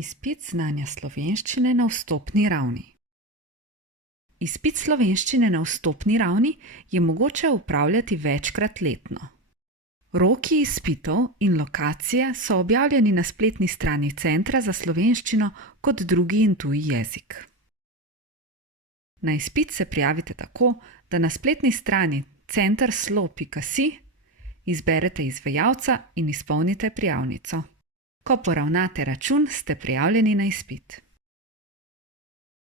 Izpit znanja slovenščine na vstopni ravni. Izpit slovenščine na vstopni ravni je mogoče opravljati večkrat letno. Roki izpitov in lokacije so objavljeni na spletni strani Centra za slovenščino kot drugi in tuji jezik. Na izpit se prijavite tako, da na spletni strani centerslo.si izberete izvajalca in izpolnite prijavnico. Ko poravnate račun, ste prijavljeni na izpit.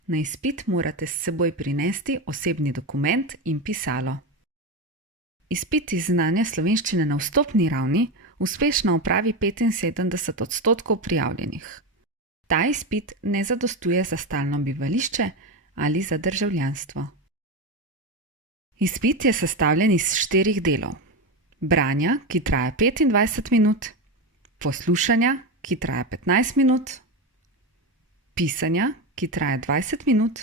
Na izpit morate s seboj prinesti osebni dokument in pisalo. Izpit iz znanja slovenščine na vstopni ravni uspešno opravi 75% prijavljenih. Ta izpit ne zadostuje za stalno bivališče ali za državljanstvo. Izpit je sestavljen iz 4 delov. Branja, ki traja 25 minut, poslušanja, ki traja 15 minut, pisanja, ki traja 20 minut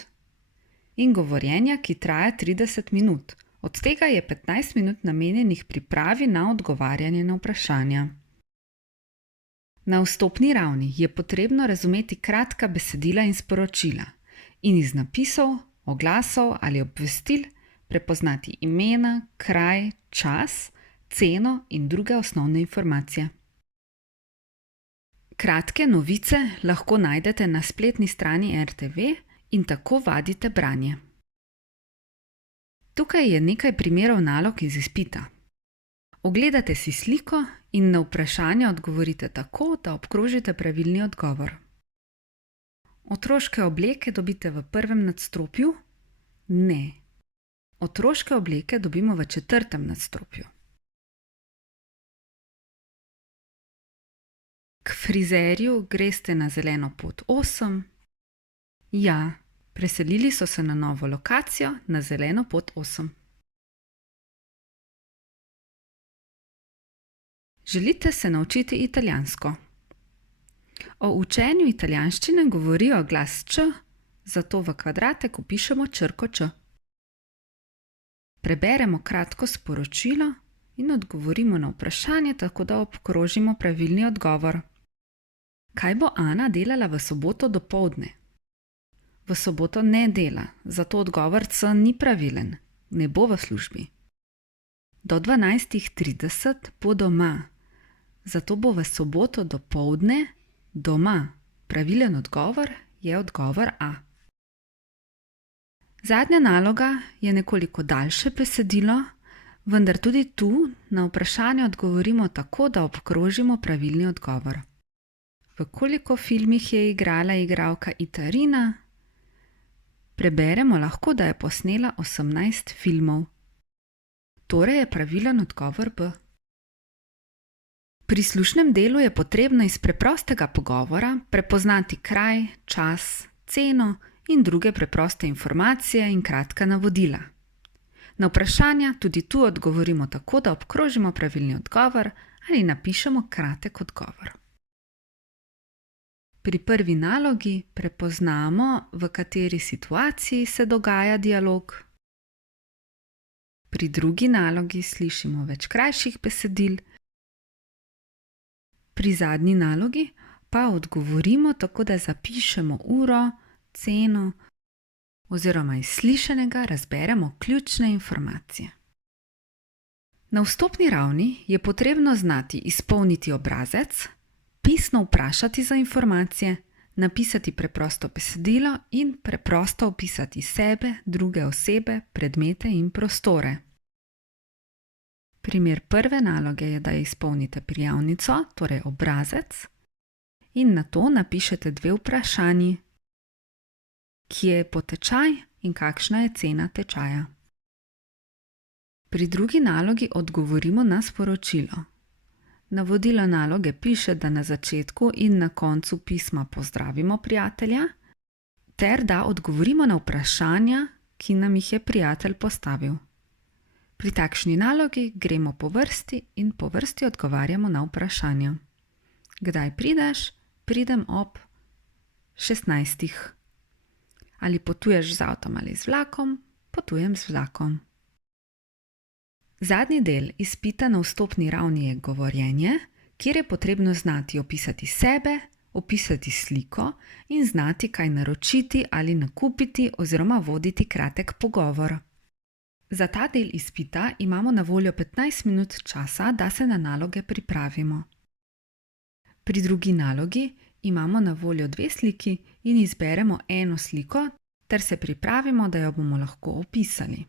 in govorjenja, ki traja 30 minut. Od tega je 15 minut namenjenih pripravi na odgovarjanje na vprašanja. Na vstopni ravni je potrebno razumeti kratka besedila in sporočila in iz napisov, oglasov ali obvestil prepoznati imena, kraj, čas, ceno in druge osnovne informacije. Kratke novice lahko najdete na spletni strani RTV in tako vadite branje. Tukaj je nekaj primerov nalog iz izpita. Ogledate si sliko in na vprašanja odgovorite tako, da obkrožite pravilni odgovor. Otroške obleke dobite v prvem nadstropju? Ne. Otroške obleke dobimo v 4. nadstropju. K frizerju greste na zeleno pot 8. Ja, preselili so se na novo lokacijo na zeleno pot 8. Želite se naučiti italijansko? O učenju italijanščine govorijo glas č, zato v kvadratek vpišemo črko č. Preberemo kratko sporočilo in odgovorimo na vprašanje, tako da obkrožimo pravilni odgovor. Kaj bo Ana delala v soboto dopoldne? V soboto ne dela, zato odgovor C ni pravilen, ne bo v službi. Do 12:30 bo doma, zato bo v soboto dopoldne doma. Pravilen odgovor je odgovor A. Zadnja naloga je nekoliko daljše besedilo, vendar tudi tu na vprašanje odgovorimo tako, da obkrožimo pravilni odgovor. V koliko filmih je igrala igralka Itarina? Preberemo lahko, da je posnela 18 filmov. Torej je pravilen odgovor B. Pri slušnem delu je potrebno iz preprostega pogovora prepoznati kraj, čas, ceno in druge preproste informacije in kratka navodila. Na vprašanja tudi tu odgovorimo tako, da obkrožimo pravilni odgovor ali napišemo kratek odgovor. Pri prvi nalogi prepoznamo, v kateri situaciji se dogaja dialog. Pri drugi nalogi slišimo več krajših besedil. Pri zadnji nalogi pa odgovorimo tako, da zapišemo uro, ceno oziroma iz slišanega razberemo ključne informacije. Na vstopni ravni je potrebno znati izpolniti obrazec, pisno vprašati za informacije, napisati preprosto besedilo in preprosto opisati sebe, druge osebe, predmete in prostore. Primer prve naloge je, da izpolnite prijavnico, torej obrazec, in nato napišete 2 vprašanji. Kje bo tečaj in kakšna je cena tečaja? Pri drugi nalogi odgovorimo na sporočilo. Navodilo naloge piše, da na začetku in na koncu pisma pozdravimo prijatelja, ter da odgovorimo na vprašanja, ki nam jih je prijatelj postavil. Pri takšni nalogi gremo po vrsti in po vrsti odgovarjamo na vprašanja. Kdaj prideš? Pridem ob 16. Ali potuješ z avtom ali z vlakom? Potujem z vlakom. Zadnji del izpita na vstopni ravni je govorjenje, kjer je potrebno znati opisati sebe, opisati sliko in znati, kaj naročiti ali nakupiti oziroma voditi kratek pogovor. Za ta del izpita imamo na voljo 15 minut časa, da se na naloge pripravimo. Pri drugi nalogi imamo na voljo 2 sliki in izberemo eno sliko ter se pripravimo, da jo bomo lahko opisali.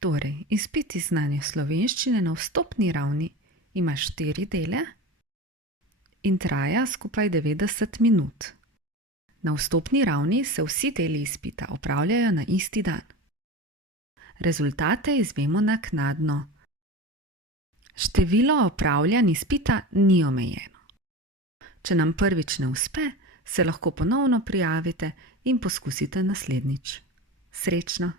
Torej, izpit iz znanja slovenščine na vstopni ravni ima 4 dele in traja skupaj 90 minut. Na vstopni ravni se vsi deli izpita opravljajo na isti dan. Rezultate izvemo naknadno. Število opravljanj izpita ni omejeno. Če nam prvič ne uspe, se lahko ponovno prijavite in poskusite naslednjič. Srečno!